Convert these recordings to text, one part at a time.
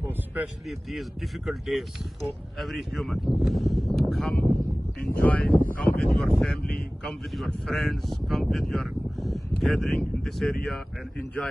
for especially these difficult days for every human. Come enjoy, come with your family, come with your friends, come with your gathering in this area and enjoy.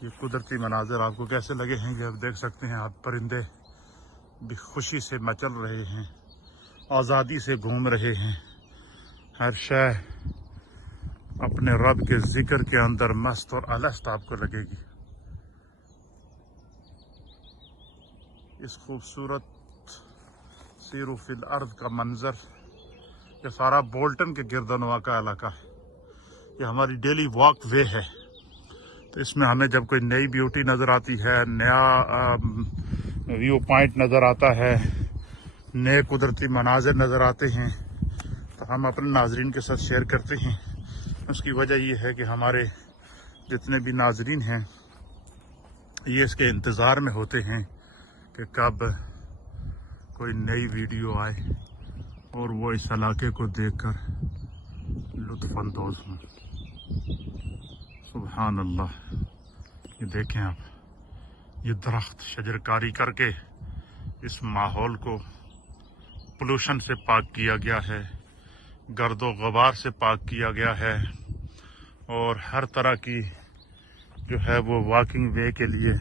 یہ قدرتی مناظر آپ کو کیسے لگے ہیں کہ آپ دیکھ سکتے ہیں، آپ پرندے بھی خوشی سے مچل رہے ہیں، آزادی سے گھوم رہے ہیں، ہر شے اپنے رب کے ذکر کے اندر مست اور الست آپ کو لگے گی۔ اس خوبصورت سیرو فی الارض کا منظر، یہ سارا بولٹن کے گرد و نواح کا علاقہ ہے، یہ ہماری ڈیلی واک وے ہے۔ تو اس میں ہمیں جب کوئی نئی بیوٹی نظر آتی ہے، نیا ویو پوائنٹ نظر آتا ہے، نئے قدرتی مناظر نظر آتے ہیں، تو ہم اپنے ناظرین کے ساتھ شیئر کرتے ہیں۔ اس کی وجہ یہ ہے کہ ہمارے جتنے بھی ناظرین ہیں یہ اس کے انتظار میں ہوتے ہیں کہ کب کوئی نئی ویڈیو آئے اور وہ اس علاقے کو دیکھ کر لطف اندوز ہوں۔ سبحان اللہ، یہ دیکھیں آپ، یہ درخت شجرکاری کر کے اس ماحول کو پولوشن سے پاک کیا گیا ہے، گرد و غبار سے پاک کیا گیا ہے، اور ہر طرح کی جو ہے وہ واکنگ وے کے لیے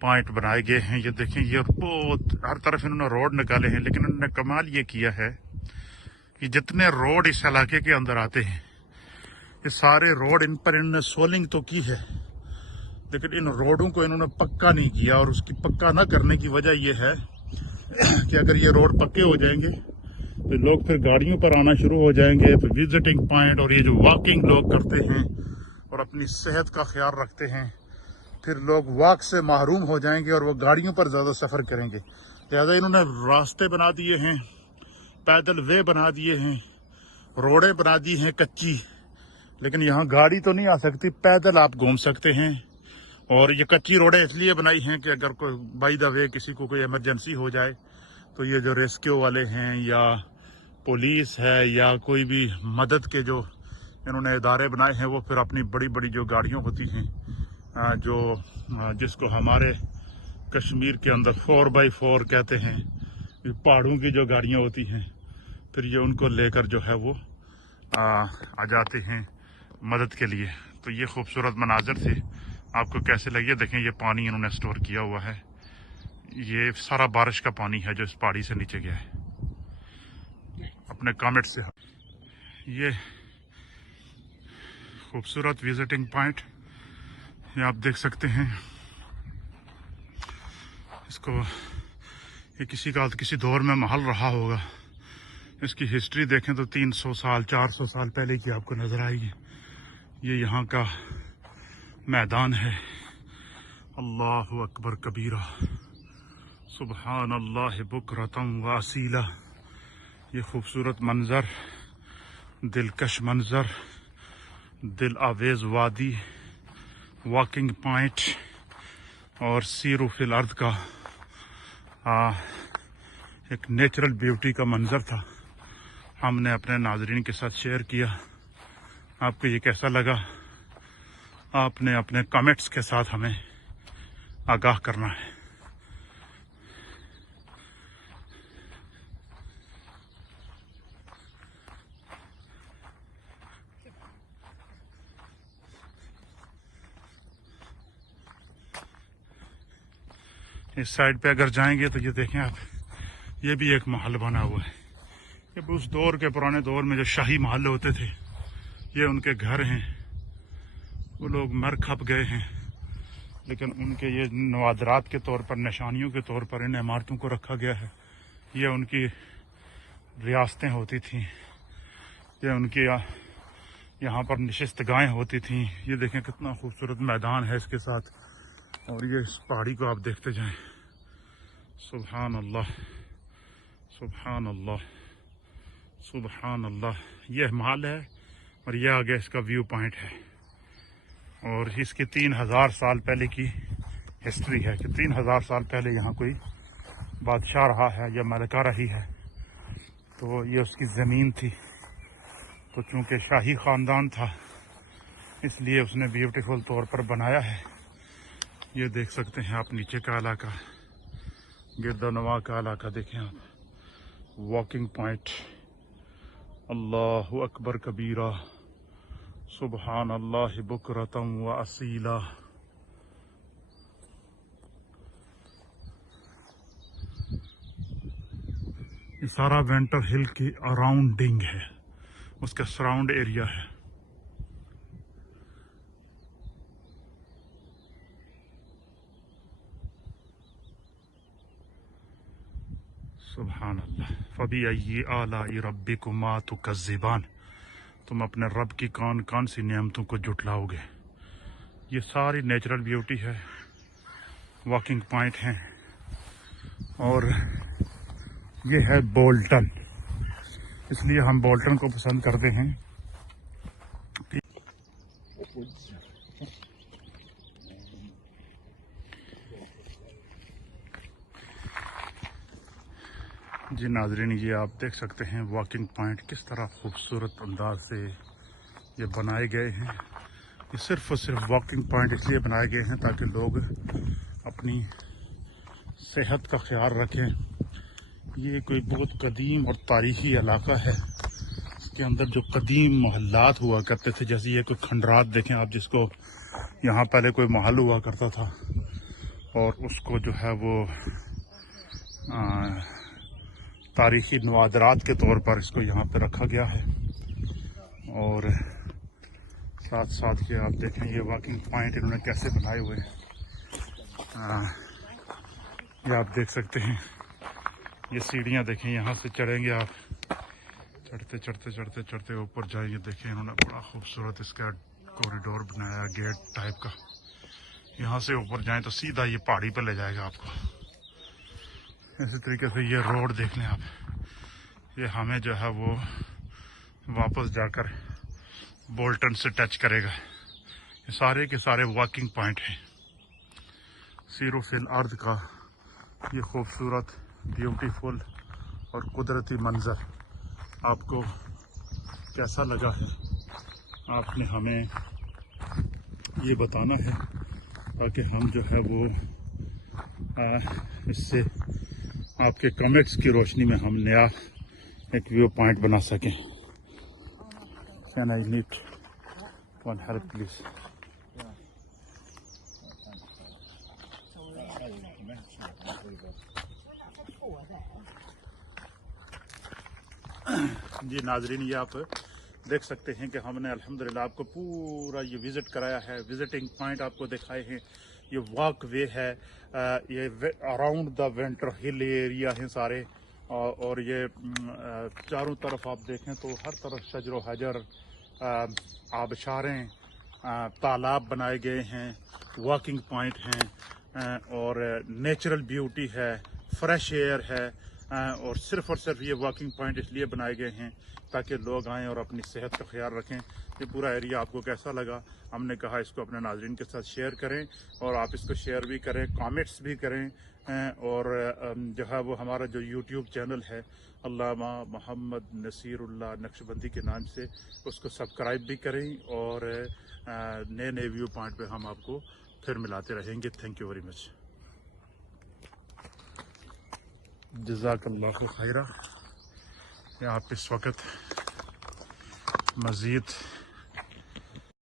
پوائنٹ بنائے گئے ہیں۔ یہ دیکھیں، یہ بہت ہر طرف انہوں نے روڈ نکالے ہیں، لیکن انہوں نے کمال یہ کیا ہے کہ جتنے روڈ اس علاقے کے اندر آتے ہیں، یہ سارے روڈ ان پر انہوں نے سولنگ تو کی ہے، لیکن ان روڈوں کو انہوں نے پکا نہیں کیا، اور اس کی پکا نہ کرنے کی وجہ یہ ہے کہ اگر یہ روڈ پکے ہو جائیں گے تو لوگ پھر گاڑیوں پر آنا شروع ہو جائیں گے، تو وزٹنگ پوائنٹ اور یہ جو واکنگ لوگ کرتے ہیں اور اپنی صحت کا خیال رکھتے ہیں، پھر لوگ واک سے محروم ہو جائیں گے اور وہ گاڑیوں پر زیادہ سفر کریں گے۔ لہذا انہوں نے راستے بنا دیے ہیں، پیدل وے بنا دیے ہیں، روڈیں بنا دی ہیں کچی، لیکن یہاں گاڑی تو نہیں آ سکتی، پیدل آپ گھوم سکتے ہیں۔ اور یہ کچی روڈیں اس لیے بنائی ہیں کہ اگر کوئی بائی دا وے کسی کو کوئی ایمرجنسی ہو جائے تو یہ جو ریسکیو والے ہیں یا پولیس ہے یا کوئی بھی مدد کے جو انہوں نے ادارے بنائے ہیں، وہ پھر اپنی بڑی بڑی جو گاڑیوں ہوتی ہیں، جو جس کو ہمارے کشمیر کے اندر 4x4 کہتے ہیں، پہاڑوں کی جو گاڑیاں ہوتی ہیں، پھر یہ ان کو لے کر جو ہے وہ آ جاتے ہیں مدد کے لیے۔ تو یہ خوبصورت مناظر تھے، آپ کو کیسے لگے؟ دیکھیں، یہ پانی انہوں نے سٹور کیا ہوا ہے، یہ سارا بارش کا پانی ہے جو اس پہاڑی سے نیچے گیا ہے۔ اپنے کامنٹ سے یہ خوبصورت وزٹنگ پوائنٹ یہ آپ دیکھ سکتے ہیں، اس کو یہ کسی دور میں محل رہا ہوگا۔ اس کی ہسٹری دیکھیں تو 300 سال 400 سال پہلے کی آپ کو نظر آئے گی۔ یہ یہاں کا میدان ہے۔ اللہ اکبر کبیرہ، سبحان اللہ بکرۃ و اصیلا۔ یہ خوبصورت منظر، دلکش منظر، دل آویز وادی، واکنگ پوائنٹ اور سیرو فی الارض کا ایک نیچرل بیوٹی کا منظر تھا، ہم نے اپنے ناظرین کے ساتھ شیئر کیا۔ آپ کو یہ کیسا لگا؟ آپ نے اپنے کمنٹس کے ساتھ ہمیں آگاہ کرنا ہے۔ اس سائڈ پہ اگر جائیں گے تو یہ دیکھیں آپ، یہ بھی ایک محل بنا ہوا ہے۔ یہ اس دور کے پرانے دور میں جو شاہی محل ہوتے تھے، یہ ان کے گھر ہیں۔ وہ لوگ مر کھپ گئے ہیں، لیکن ان کے یہ نوادرات کے طور پر، نشانیوں کے طور پر ان عمارتوں کو رکھا گیا ہے۔ یہ ان کی ریاستیں ہوتی تھیں، یہ ان کی یہاں پر نشست گاہیں ہوتی تھیں۔ یہ دیکھیں کتنا خوبصورت میدان ہے اس کے ساتھ، اور یہ اس پہاڑی کو آپ دیکھتے جائیں۔ سبحان اللہ، سبحان اللہ، سبحان اللہ۔ یہ محل ہے اور یہ آگے اس کا ویو پوائنٹ ہے، اور اس کی 3000 سال پہلے کی ہسٹری ہے کہ 3000 سال پہلے یہاں کوئی بادشاہ رہا ہے یا ملکہ رہی ہے، تو یہ اس کی زمین تھی۔ تو چونکہ شاہی خاندان تھا، اس لیے اس نے بیوٹیفل طور پر بنایا ہے۔ یہ دیکھ سکتے ہیں آپ نیچے کا علاقہ، گرد و نواح کا علاقہ دیکھیں آپ، واکنگ پوائنٹ۔ اللہ اکبر کبیرہ، سبحان اللہ بکرۃ و اصیلا۔ یہ سارا وینٹر ہل کی اراؤنڈنگ ہے، اس کا سراؤنڈ ایریا ہے. سبحان اللہ. فَبِأَيِّ آلَاءِ رَبِّكُمَا تُكَذِّبَانِ. تم اپنے رب کی کون کون سی نعمتوں کو جھٹلاؤ گے. یہ ساری نیچرل بیوٹی ہے، واکنگ پوائنٹ ہیں، اور یہ ہے بولٹن. اس لیے ہم بولٹن کو پسند کرتے ہیں. جی ناظرین، یہ آپ دیکھ سکتے ہیں واکنگ پوائنٹ کس طرح خوبصورت انداز سے یہ بنائے گئے ہیں. یہ صرف اور صرف واکنگ پوائنٹ اس لیے بنائے گئے ہیں تاکہ لوگ اپنی صحت کا خیال رکھیں. یہ کوئی بہت قدیم اور تاریخی علاقہ ہے. اس کے اندر جو قدیم محلات ہوا کرتے تھے، جیسے یہ کوئی کھنڈرات دیکھیں آپ، جس کو یہاں پہلے کوئی محل ہوا کرتا تھا اور اس کو جو ہے وہ تاریخی نوادرات کے طور پر اس کو یہاں پہ رکھا گیا ہے. اور ساتھ ساتھ یہ آپ دیکھیں یہ واکنگ پوائنٹ انہوں نے کیسے بنائے ہوئے ہیں. یہ آپ دیکھ سکتے ہیں، یہ سیڑھیاں دیکھیں، یہاں سے چڑھیں گے آپ، چڑھتے چڑھتے چڑھتے چڑھتے اوپر جائیں گے. دیکھیں انہوں نے بڑا خوبصورت اس کا کوریڈور بنایا، گیٹ ٹائپ کا. یہاں سے اوپر جائیں تو سیدھا یہ پہاڑی پہ لے جائے گا آپ کو. اسی طریقے سے یہ روڈ دیکھ لیں آپ، یہ ہمیں جو ہے وہ واپس جا کر بولٹن سے ٹچ کرے گا. یہ سارے کے سارے واکنگ پوائنٹ ہیں. سیرو فی الارض کا یہ خوبصورت، بیوٹیفل اور قدرتی منظر آپ کو کیسا لگا ہے، آپ نے ہمیں یہ بتانا ہے تاکہ ہم جو ہے وہ اس سے آپ کے کمنٹس کی روشنی میں ہم نیا ایک ویو پوائنٹ بنا سکیں. Can I need one help please? جی ناظرین، یہ آپ دیکھ سکتے ہیں کہ ہم نے الحمدللہ آپ کو پورا یہ وزٹ کرایا ہے، وزٹنگ پوائنٹ آپ کو دکھائے ہیں. یہ واک وے ہے، یہ اراؤنڈ دا وینٹر ہل ایریا ہیں سارے، اور یہ چاروں طرف آپ دیکھیں تو ہر طرف شجر و حجر، آبشاریں، تالاب بنائے گئے ہیں، واکنگ پوائنٹ ہیں، اور نیچرل بیوٹی ہے، فریش ایئر ہے. اور صرف یہ واکنگ پوائنٹ اس لیے بنائے گئے ہیں تاکہ لوگ آئیں اور اپنی صحت کا خیال رکھیں. یہ پورا ایریا آپ کو کیسا لگا؟ ہم نے کہا اس کو اپنے ناظرین کے ساتھ شیئر کریں، اور آپ اس کو شیئر بھی کریں، کامنٹس بھی کریں، اور جو ہے وہ ہمارا جو یوٹیوب چینل ہے علامہ محمد نصیر اللہ نقشبندی کے نام سے، اس کو سبسکرائب بھی کریں. اور نئے نئے ویو پوائنٹ پہ ہم آپ کو پھر ملاتے رہیں گے. Thank you very much. جزاک اللہ خیرہ. آپ اس وقت مزید